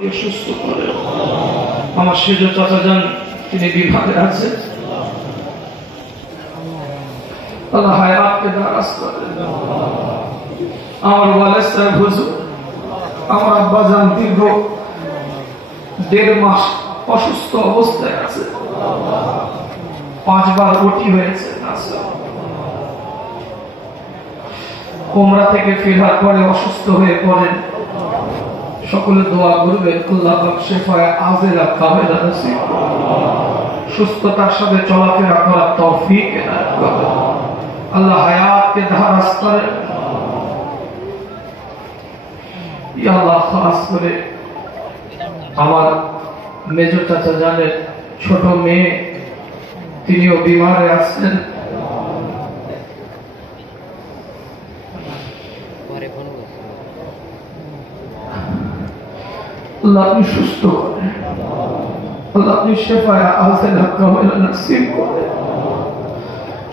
সুস্থ করে। আমার সেজ চাচা যান, তিনি বিভাগে আছেন, আল্লাহ হায়াতকে দারাজ করে। আমার ওয়ালেদ সাহেব হুজুর, আমার আব্বা যান দীর্ঘ 1.5 মাস অসুস্থ অবস্থায় আছে, 5 বার ওটি হয়েছে। উমরা থেকে ফেরার পরে অসুস্থ হয়ে পড়েন। সকলে দোয়া করবেন আল্লাহ পাক শিফায়ে আজিলা কামিলা নসিব করুন, সুস্থতার সাথে চলাফেরা করার তৌফিক এনায়েত করুন, আল্লাহ হায়াতকে দারাজ করেন। ইয়া আল্লাহ, খাস করে আমার মেজ চাচা জানের ছোট মেয়ে, তিনিও বিমারে আছেন। আল্লাহ আপনি সুস্থ করেন, আল্লাহ আপনি শিফায়ে আজিলা কামিলা নসিব করেন।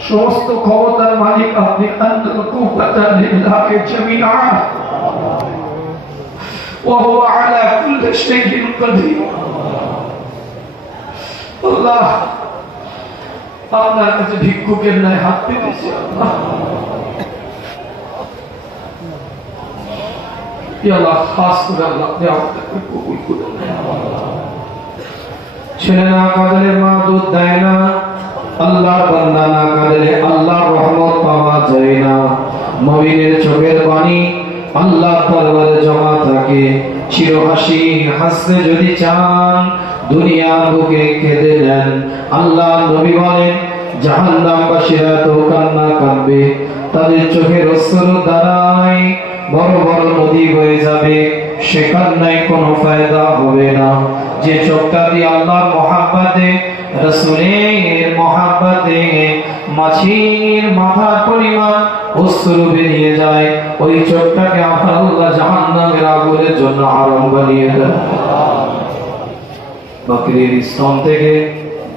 সমস্ত ক্ষমতার মালিক আপনি, আন্নাল কুওয়াতা লিল্লাহি জামিআ ওয়া হুয়া আলা কুল্লি শাইইন কাদির। আল্লাহ, আপনার কাছে ভিক্ষুকের ন্যায় হাত পেতেছি। আল্লাহ, আল্লাহ খাস করে আল্লাহ আপনি আমাদেরকে কবুল করুন। ছেলে না কাঁদলে মা দুধ দেয় না, আল্লাহর বান্দা না কাঁদলে আল্লাহর রহমত পাওয়া যায় না। মুমিনের চোখের পানি আল্লাহর দরবারে জমা থাকে। চিরহাসি হাসতে যদি চান, দুনিয়ার বুকে কেঁদে নেন। আল্লাহ নবী বলেন, জাহান্নামবাসীরা তো কান্না কাঁদবে, তাদের চোখের অশ্রু দ্বারাই বড় বড় নদী বয়ে যাবে, সে কান্নায় কোনো ফায়দা হবে না। যে চোখটা দিয়ে আল্লাহর মহাব্বতে, রাসূলের মহাব্বতে মাছির মাথা পরিমাণ অশ্রু বেরিয়ে যায়, ওই চোখটাকে আল্লাহ জাহান্নামের আগুনের জন্য হারাম বানিয়ে দেন। বকরির স্তন থেকে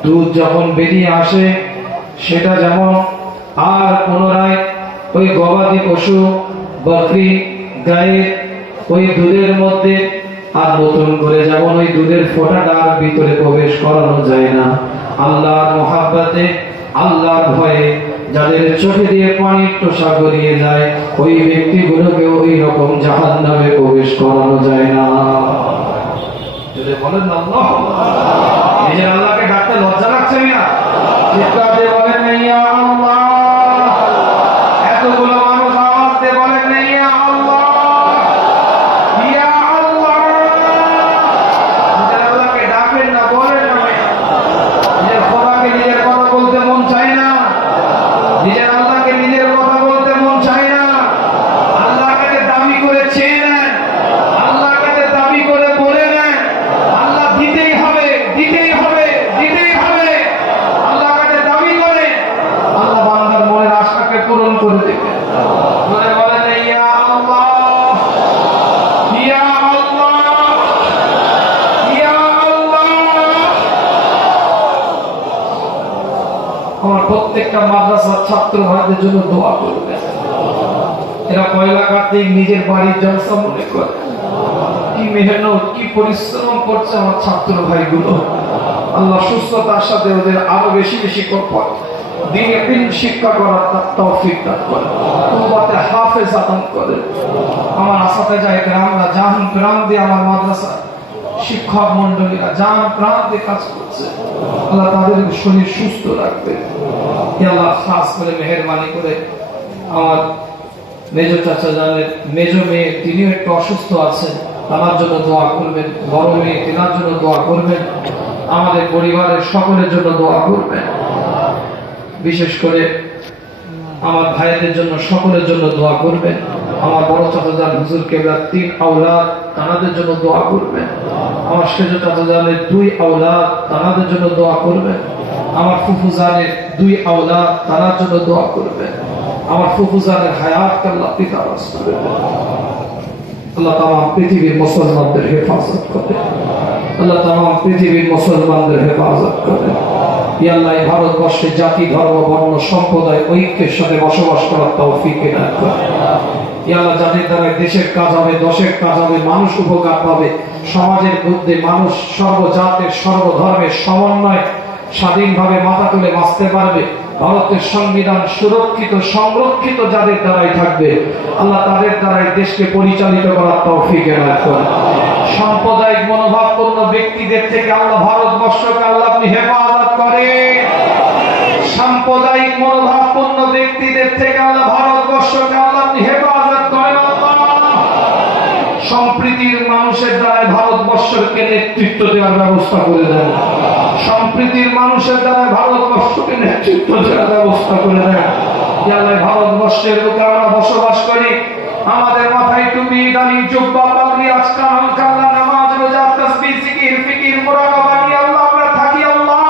দুধ যখন বেরিয়ে আসে, সেটা যেমন আর পুনরায় ওই গবাদি পশু বকরি গায়ের ওই দুধের মধ্যে আর নতুন করে যেমন ওই দুধের ফোঁটাটা ভিতরে প্রবেশ করানো যায় না, আল্লাহর মহাব্বতে, আল্লাহর ভয়ে যাদের চোখে দিয়ে পানির টোসা গড়িয়ে যায়, ওই ব্যক্তিগুলোকে ওই রকম জাহান্নামে প্রবেশ করানো যায় না। যদি বলেন আল্লাহ, নিজের আল্লাহকে ডাকতে লজ্জা লাগছে না? চিৎকার দিয়ে বলেন ইয়া আল্লাহ। এতগুলো মানুষ আওয়াজ দিয়ে বলেন ইয়া আল্লাহ, ইয়া আল্লাহ। নিজের আল্লাহকে ডাকেন না, বলেন না। নিজের খোদাকে নিজের কথা বলতে মন চায় না, নিজের আল্লাহকে নিজের কথা বলতে মন চায় না। আল্লাহকে দাবি করে চেয়ে নেন, আল্লাহকে দাবি করে বলে নেন, আল্লাহ দিতেই হবে, দিতেই হবে, দিতেই হবে। আল্লাহকে দাবি করে আল্লাহ বান্দার মনের আশাকে পূরণ করে দেবে। বলে বলেন ইয়া আল্লাহ, ইয়া আল্লাহ, ইয়া আল্লাহ। আমার প্রত্যেকটা মাদ্রাসার ছাত্র ভাইদের জন্য দোয়া করবেন। এরা পয়লা কার্তিক নিজের বাড়ির জলসা মনে করে, কি মেহনত, কি পরিশ্রম করছে আমার ছাত্র ভাইগুলো। আল্লাহ সুস্থতার সাথে ওদের আরো বেশি বেশি দ্বীনের ইলম শিক্ষা করার তৌফিক দান করেন, কুরবাতে হাফেজ দান করেন। আমার আসাতেজা ইকরামরা জান প্রাণ দিয়ে আমার মাদ্রাসা শিক্ষক মন্ডলীরা জান প্রাণ দিয়ে কাজ করছে, আল্লাহ তাদের শরীর সুস্থ রাখবে। আল্লাহ খাস করে মেহেরবানি করে আমার মেজ চাচা জানের মেজ মেয়ে, তিনিও একটু অসুস্থ আছেন, তার জন্য দোয়া করবেন। বড় মেয়ে, তিনার জন্য দোয়া করবেন। আমাদের পরিবারের সকলের জন্য দোয়া করবেন। বিশেষ করে আমার ভাইদের জন্য, সকলের জন্য দোয়া করবেন। আমার বড় চাচা জান হুজুর কেবলার 3 আওলাদ, তাদের জন্য দোয়া করবেন। আমার সেজ চাচা জানের 2 আওলাদ, তাদের জন্য দোয়া করবেন। আমার ফুফু জানের 2 আওলাদ, তার জন্য দোয়া করবেন। আমার ফুফু জানের হায়াতকে আল্লাহ দারাজ করে দেন। আল্লাহ তামাম পৃথিবীর মুসলমানদের হেফাজত করে, আল্লাহ তামাম পৃথিবীর মুসলমানদের হেফাজত করে। ইয়া আল্লাহ, এই ভারতবর্ষে জাতি, ধর্ম, বর্ণ, সম্প্রদায় ঐক্যের সাথে বসবাস করার তৌফিক এনায়েত করুন। ইয়া আল্লাহ যাদের দ্বারা দেশের কাজ হবে, দশের কাজ হবে, মানুষ উপকার পাবে, সমাজের মধ্যে মানুষ সর্বজাতের সর্বধর্মের সমন্বয় স্বাধীনভাবে মাথা তুলে বাঁচতে পারবে, ভারতের সংবিধান সুরক্ষিত সংরক্ষিত যাদের দ্বারাই থাকবে আল্লাহ তাদের দ্বারাই দেশকে পরিচালিত করার তৌফিক এনায়েত করেন। সাম্প্রদায়িক মনোভাবপূর্ণ ব্যক্তিদের থেকে আল্লাহ ভারতবর্ষকে আল্লাহ আপনি হেফাজত করেন। সাম্প্রদায়িক মনোভাবপূর্ণ ব্যক্তিদের থেকে আল্লাহ ভারতবর্ষকে আল্লাহ আপনি হেফাজত করেন। সম্প্রীতির মানুষের দ্বারা ভারতবর্ষকে নেতৃত্ব দেওয়ার ব্যবস্থা করে দেন। সম্প্রীতির মানুষের দ্বারা ভারতবর্ষকে নেতৃত্ব দেওয়ার ব্যবস্থা করে দেন। ভারতবর্ষের বুকে আমরা বসবাস করি, আমাদের মাথায় টুপি, দাড়ি, জুব্বা, পাগড়ি, আজকাল কাল্লা, নামাজ, রোজা, তাসবিহ, জিকির, ফিকির, মুরাকাবা নিয়ে আল্লাহ আমরা থাকি। আল্লাহ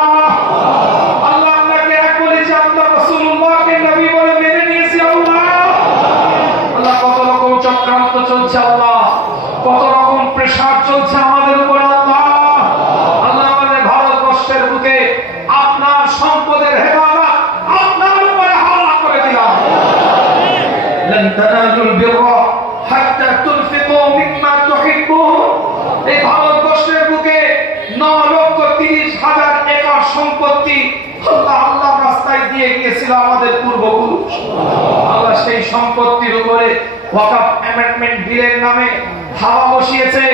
আল্লাহ আপনাকে এক বলেছি, আল্লাহ রাসূলুল্লাহকে নবী বলে মেনে নিয়েছি। আল্লাহ আল্লাহ কত রকম চক্রান্ত চলছে, আল্লাহ কত রকম প্রেসার চলছে আমাদের উপর। আল্লাহ আল্লাহ আমাদের ভারতবর্ষের বুকে আপনার সম্পদের হেফাজত আপনার উপরে হাওয়া করে দিলাম। لن تنالوا البر حتى تنفقوا مما تحبون। এই ভারতবর্ষের বুকে 9,30,000 একর সম্পত্তি আল্লাহ আল্লাহর রাস্তায় দিয়ে গিয়েছিল আমাদের পূর্বপুরুষ। আল্লাহ সেই সম্পত্তির উপরে ওয়াকফ অ্যামেন্ডমেন্ট বিলের নামে হাওয়া বসিয়েছে।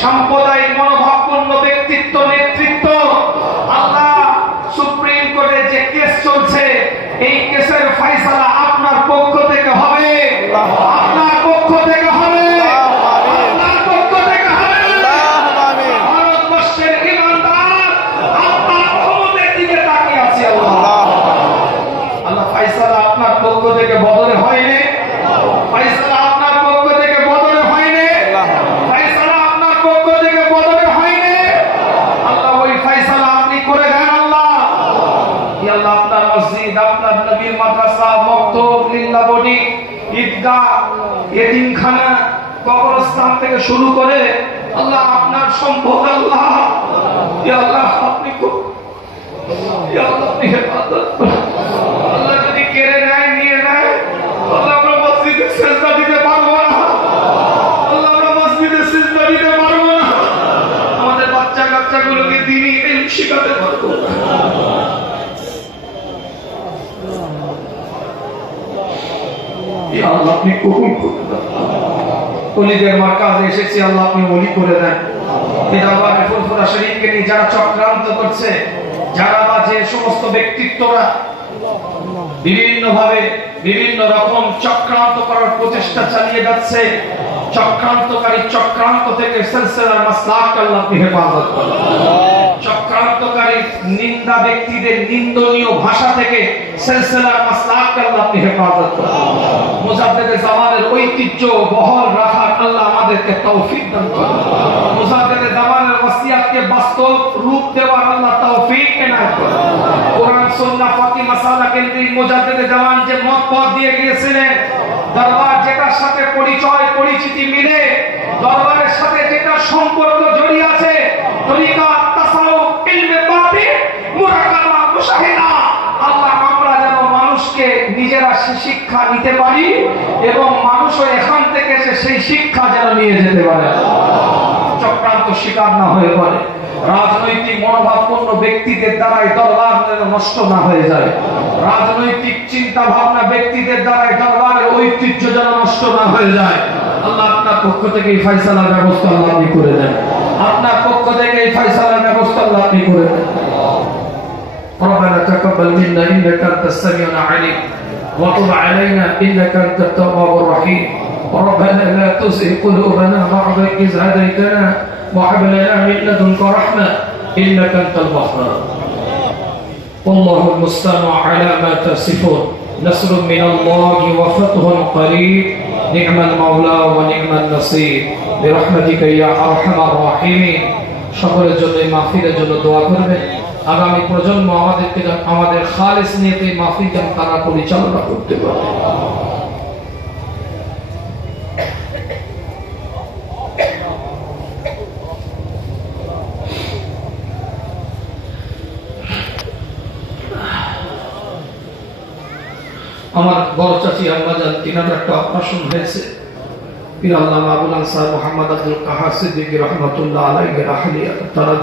সাম্প্রদায়িক মনোভাবপূর্ণ ব্যক্তিত্ব, নেতৃত্ব, আল্লাহ সুপ্রিম কোর্টে যে কেস চলছে এই কেসের ফয়সালা আপনার পক্ষ থেকে হবে, আপনার পক্ষ থেকে হবে, আপনার পক্ষ থেকে হবে। ভারতবর্ষের ইমানদার আপনার ক্ষমতার দিকে তাকিয়ে আছে। আল্লাহ আল্লাহ ফয়সালা আপনার পক্ষ থেকে বদলে হয়নি, ফয়সালা আপনার পক্ষ থেকে বদলে হয়নি, ফয়সালা আপনার পক্ষ থেকে বদলে হয়নি। আল্লাহ ওই ফয়সালা আপনি করে দেন। আল্লাহ ইয়া আল্লাহ আপনার মসজিদ, আপনার নবীর মাদ্রাসা, মক্তব, লিল্লাহ বডি, ঈদগাহ, এতিমখানা, কবরস্থান থেকে শুরু করে আল্লাহ আপনার সম্পদ আল্লাহ ইয়া আল্লাহ আপনি ইয়া আল্লাহ আপনি হেফাজত করুন। আল্লাহ যদি কেড়ে নেয়, নিয়ে নেয়, আল্লাহ আমরা মসজিদে সিজদা দিতে পারবো না, আল্লাহ আমরা মসজিদে সিজদা দিতে পারবো না, আমাদের বাচ্চা কাচ্চাগুলোকে দ্বীনি ইলম শিখাতে পারবো না। আল্লাহ আপনি কবুল করুন। ওলিদের মার্কাজে এসেছি, আল্লাহ আপনি ওলি করে দেন। দরবারে ফুরফুরা শরীফকে নিয়ে যারা চক্রান্ত করছে, যারা বা যে সমস্ত ব্যক্তিত্বরা বিভিন্ন ভাবে বিভিন্ন রকম চক্রান্ত করার প্রচেষ্টা চালিয়ে যাচ্ছে, চক্রান্তকারী চক্রান্ত থেকে সিলসিলার মাসলাক আল্লাহ আপনি হেফাজত করুন। চক্রান্তকারী নিন্দা ব্যক্তিদের নিন্দনীয় ভাষা থেকে সিলসিলার মাসলাক আল্লাহ আপনি হেফাজত করুন। মুজাদ্দিদে জামানের ঐতিহ্য বহাল রাখার আল্লাহ আমাদেরকে তৌফিক দান করুন। মুজাদ্দিদে জামানের ওসিয়াতকে বাস্তব রূপ দেওয়ার আল্লাহ তৌফিক এনায়েত করুন। কোরআন সুন্নাহ ফাকি মাসালা কেন্দ্রিক মুজাদ্দিদে জামান যে মত পথ দিয়ে গিয়েছিলেন, দরবার যেটার সাথে পরিচয় পরিচিতি মিলে, দরবারের সাথে যেটা সম্পর্ক জড়িয়ে আছে, তরিকা, তাসাউফ, ইলমে বাতিন, মুরাকাবা, মুশাহিদা, আল্লাহ আমরা যেন মানুষকে নিজেরা শিক্ষা নিতে পারি এবং মানুষও এখান থেকে সেই শিক্ষা যেন নিয়ে যেতে পারে, চক্রান্ত শিকার না হয়ে পড়ে। রাজনৈতিক মনোভাবপূর্ণ ব্যক্তিদের দ্বারাই দরবার যেন নষ্ট না হয়ে যায়, রাজনৈতিক চিন্তা ভাবনা ব্যক্তিদের দ্বারাই দরবারের ঐতিহ্য যেন নষ্ট না হয়ে যায়। আল্লাহ আপনার পক্ষ থেকে এই ফয়সালার ব্যবস্থা আল্লাহ আপনি করে দেন, আপনার পক্ষ থেকে এই ফয়সালার ব্যবস্থা আল্লাহ আপনি করে দেন। ربنا تقبل منا انك انت السميع العليم وتب علينا انك انت التواب الرحيم ربنا لا تزغ قلوبنا بعد إذ هديتنا وهب لنا من لدنك رحمة إنك أنت الوهاب والله المستعان على ما تصفون نصر من الله وفتح قريب نعم المولى ونعم النصير برحمتك يا أرحم الراحمين সকলের জন্য মাহফিলের জন্য দোয়া করবেন। আগামী প্রজন্ম আমাদেরকে আমাদের খালিস নিয়তে মাহফিল যেন তারা পরিচালনা করতে পারে। আমার বড় চাচি আম্মাজান তিনার একটা অপারেশন হয়েছে, পীর আল্লামা আবুল আনসার মুহাম্মদ আব্দুল কাহার সিদ্দিকী রহমাতুল্লাহ আলাইহি তারা